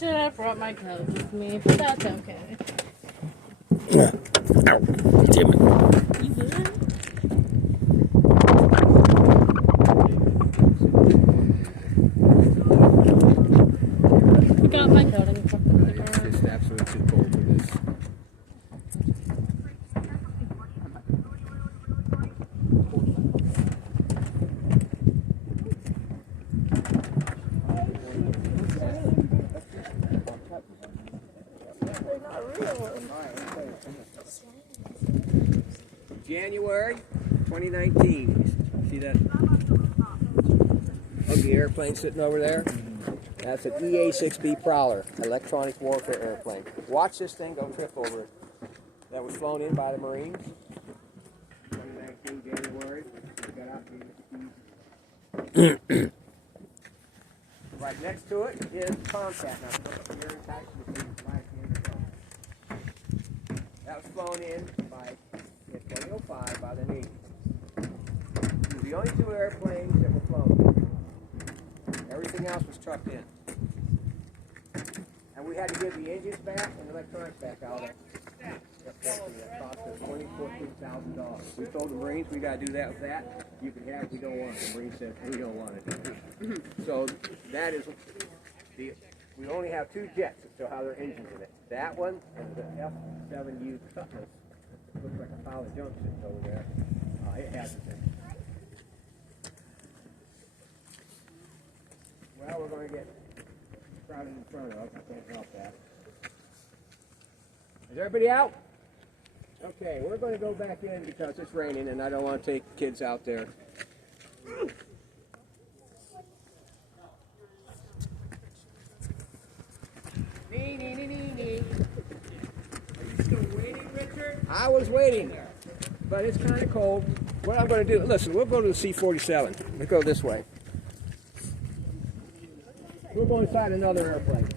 should have brought my coat with me, but that's okay. Ow. Damn it. You good? I got my coat in the front of the It's car. just absolutely too cold for this. January 2019. See that ugly airplane sitting over there? That's an EA-6B Prowler, electronic warfare airplane. Watch this thing go trip over it. That was flown in by the Marines. 2019 January. Right next to it is Tomcat. That was flown in in 2005 by the Navy. It was the only two airplanes that were flown. Everything else was trucked in. And we had to give the engines back and the electronics back out. That cost us $14,000. We told the Marines we got to do that with that. You can have it, we don't want it. The Marines said we don't want it. So that is we only have two jets that still have their engines in it. That one and the F-7U Cutlass. Looks like a pile of junk sitting over there. It has the thing. Well, we're going to get crowded in front of us. I can't help that. Is everybody out? Okay, we're going to go back in because it's raining and I don't want to take kids out there. Nee, nee, nee, nee, nee. Are you still waiting, Richard? I was waiting, but it's kind of cold. What I'm going to do, listen, we'll go to the C-47. We'll go this way. We'll go inside another airplane.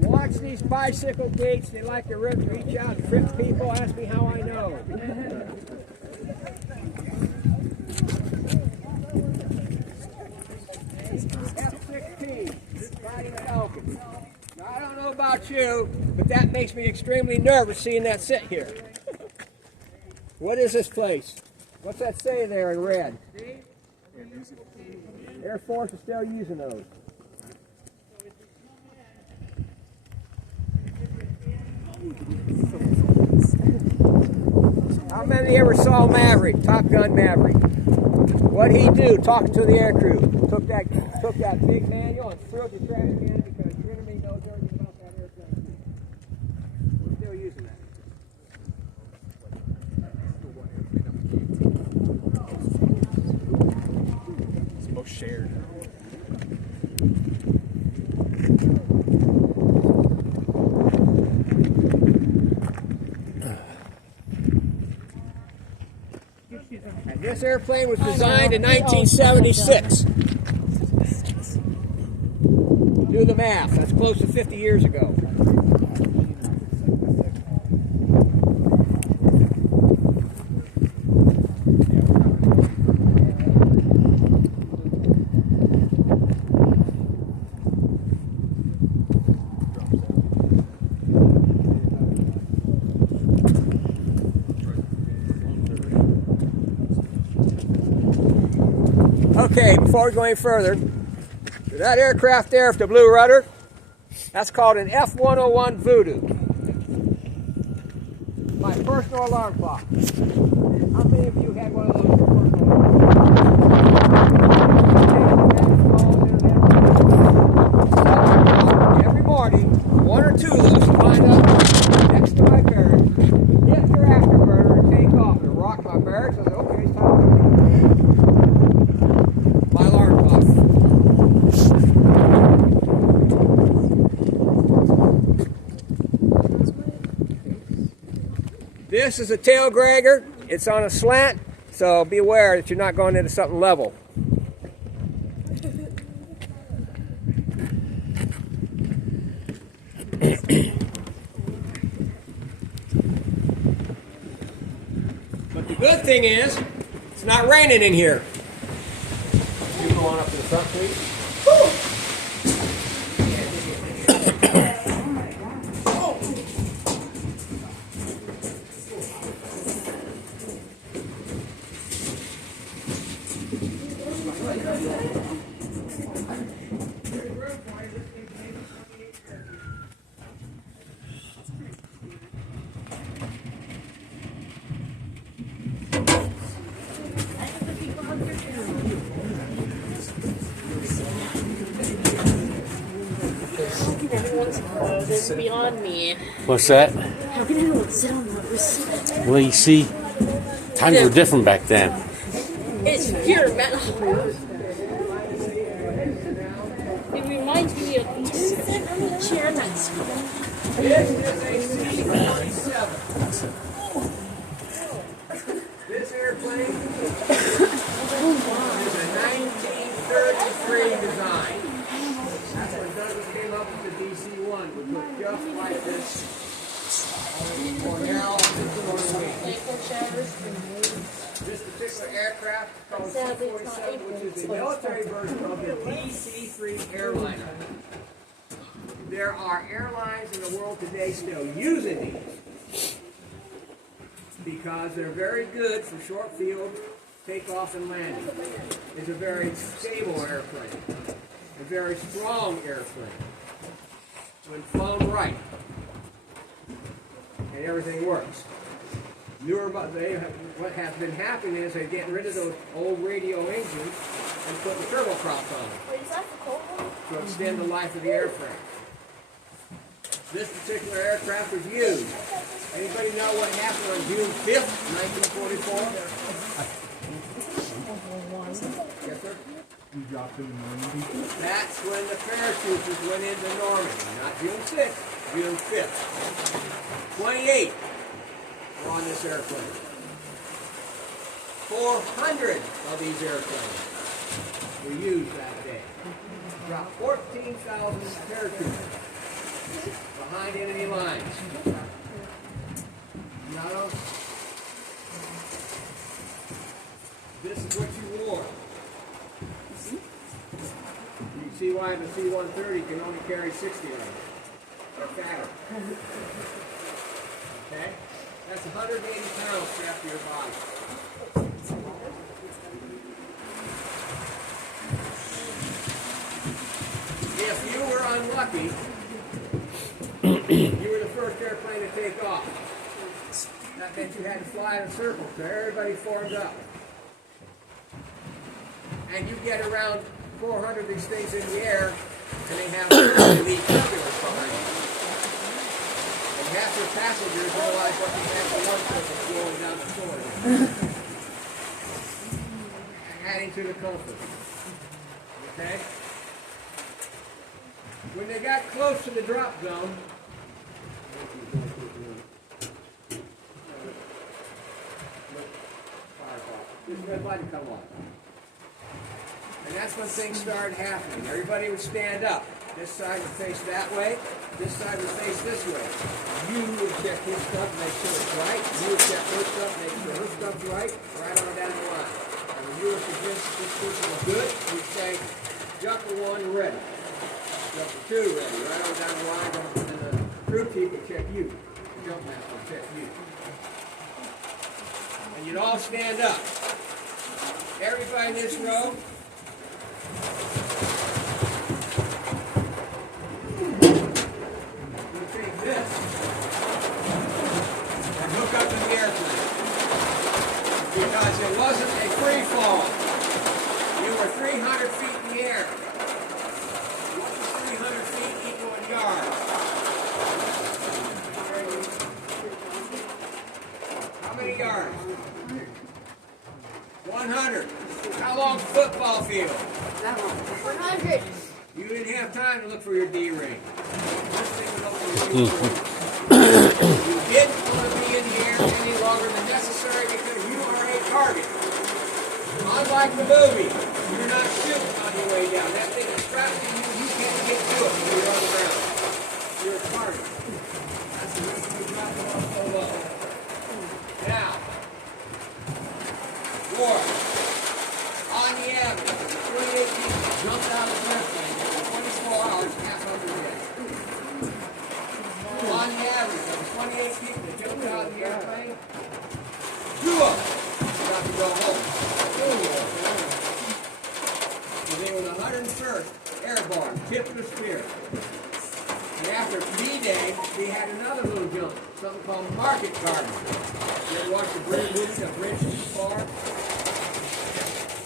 Watch these bicycle gates. They like to reach out and trip people. Ask me how I know. F-16. Riding a Falcon. Now, I don't know about you, but that makes me extremely nervous seeing that sit here. What is this place? What's that say there in red? Air Force is still using those. How many ever saw Maverick, Top Gun Maverick? What'd he do talking to the air crew? Took that big manual and threw it to trash can because the enemy knows everything about that airplane. We're still using that. It's both shared. And this airplane was designed in 1976. Do the math. That's close to 50 years ago. Okay, before we go any further, that aircraft there with the blue rudder, that's called an F-101 Voodoo. My personal alarm clock. How many of you had one of those personal alarm clocks? Every morning, one or two of those wind up next to my barracks, hit their afterburner and take off and rock my barracks. I said, okay, it's time to go. My alarm clock. This is a tail dragger. It's on a slant, so be aware that you're not going into something level. But the good thing is, it's not raining in here. You go on up to the front, please. They're beyond me. What's that? How can anyone sit on those? Well, you see, times were different back then. It's pure metal. It reminds me of you sit on the chair that's. This is a C-47. This airplane is a 1933 design. That's when Douglas came up with the DC-1, which looked just like this. Or now, this particular aircraft is called C-47, which is the military version of the DC-3 airliner. There are airlines in the world today still using these because they're very good for short field takeoff and landing. It's a very stable airplane, a very strong airplane when flown right, and everything works. What has been happening is they're getting rid of those old radio engines and putting turboprops on them to extend the life of the airframe. This particular aircraft was used. Anybody know what happened on June 5th, 1944? Yes, sir? You dropped in Normandy. That's when the parachuters went into Normandy. Not June 6th, June 5th. 28 were on this airplane. 400 of these airplanes were used that day. Dropped 14,000 parachuters behind enemy lines. Now, this is what you wore. You can see why the C-130 can only carry 60 of them. They're fatter. Okay? That's 180 pounds strapped to your body. If you were unlucky, you were the first airplane to take off. That meant you had to fly in a circle, so everybody formed up. And you get around 400 of these things in the air, and they have elite turbulence behind you. And half your passengers realize what you have for one circle flowing down the floor. Adding to the comfort. Okay? When they got close to the drop zone, this red light would come on. And that's when things started happening. Everybody would stand up. This side would face that way. This side would face this way. You would check his stuff, make sure it's right. You would check her stuff, make sure her stuff's right on down the line. And when you were convinced this person was good, you'd say, jumper 1 ready. Jumper 2 ready. Right on down the line. And the crew chief would check you. The jump master would check you. And you'd all stand up. Everybody in this row. You take this and hook up to the airplane. Because it wasn't a free fall. You were 300 feet in the air. What does 300 feet equal in yards? How many yards? 100. How long's football field? 100. You didn't have time to look for your D ring. This thing was over you. You didn't want to be in the air any longer than necessary because you are a target. Unlike the movie, you're not shooting on your way down. That thing is strapped to you. You can't get to it when you're on the ground. You're a target. That's the reason you drop it off so low. Now, war. On the average, 28 people out of the airplane. 2 of them got to go home. So they were the 101st Airborne, tip of the spear. And after D-Day, they had another little jump, something called Market Garden. You ever watch the British movie, The Bridge Too Far?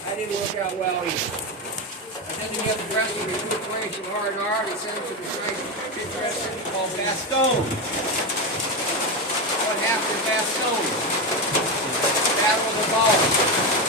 That didn't work out well either. And then they get the rest of the recuperation from R&R, they sent them to this nice picturesque city called Bastogne. What happened to Bastogne? Battle of the Bulge.